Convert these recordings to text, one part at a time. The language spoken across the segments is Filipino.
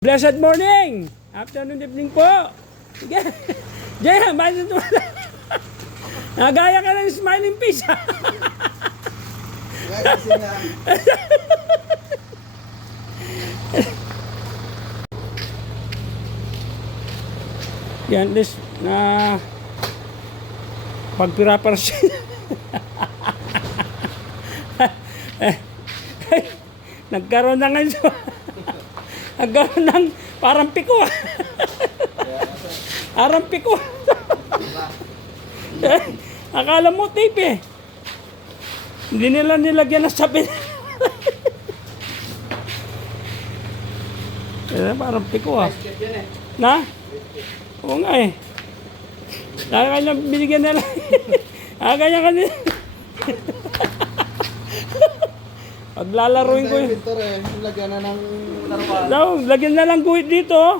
Blessed morning! Afternoon, evening po! Sige! Jaya, bakit ito? Nagaya ka ng smiling face, ha? Yan, this, na pagpiraparas. Nagkaroon na ngayon. Nagkaroon ng parang piko. Parang piko. Akala mo tape eh. Hindi nila nilagyan ng sabi. Parang piko ah. Na? Oo nga eh. Kaya binigyan nila. Kaya kanina. Paglalaruin ko yun. Lagyan na ng No, lagyan na lang guhit dito.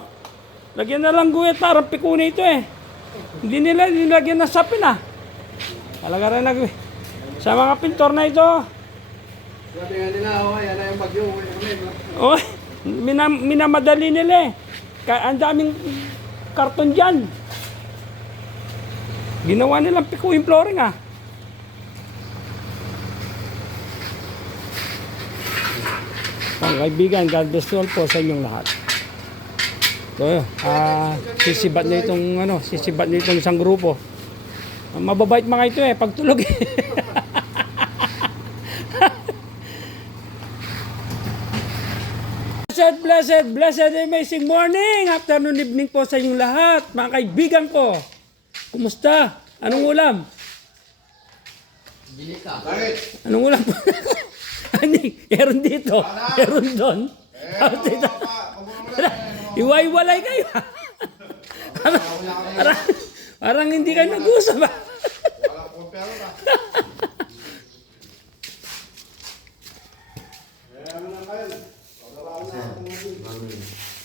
Lagyan na lang guhit, parang piko na ito eh. Hindi nila nilagyan ng sapin ah. Talaga rin sa mga pintor na ito. sabi nga nila, yan na yung bagyo. Oh, minamadali nila eh. Ang daming karton dyan. Ginawa nilang piko yung flooring ah. Mga kaibigan, God bless you all po sa inyong lahat. So, sisibat na itong isang grupo. Mababait mga ito eh, pagtulog eh. Blessed, amazing morning, afternoon, evening po sa inyong lahat, mga kaibigan ko. Kumusta? Anong ulam? Anong ulam po? Meron dito, meron doon. Iwa-iwalay kayo. Parang hindi kayo nag-usap.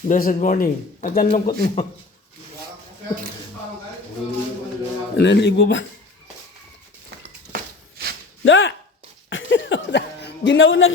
Blessed morning. At ang lungkot mo. Naligo ba? Da! Ginaw na.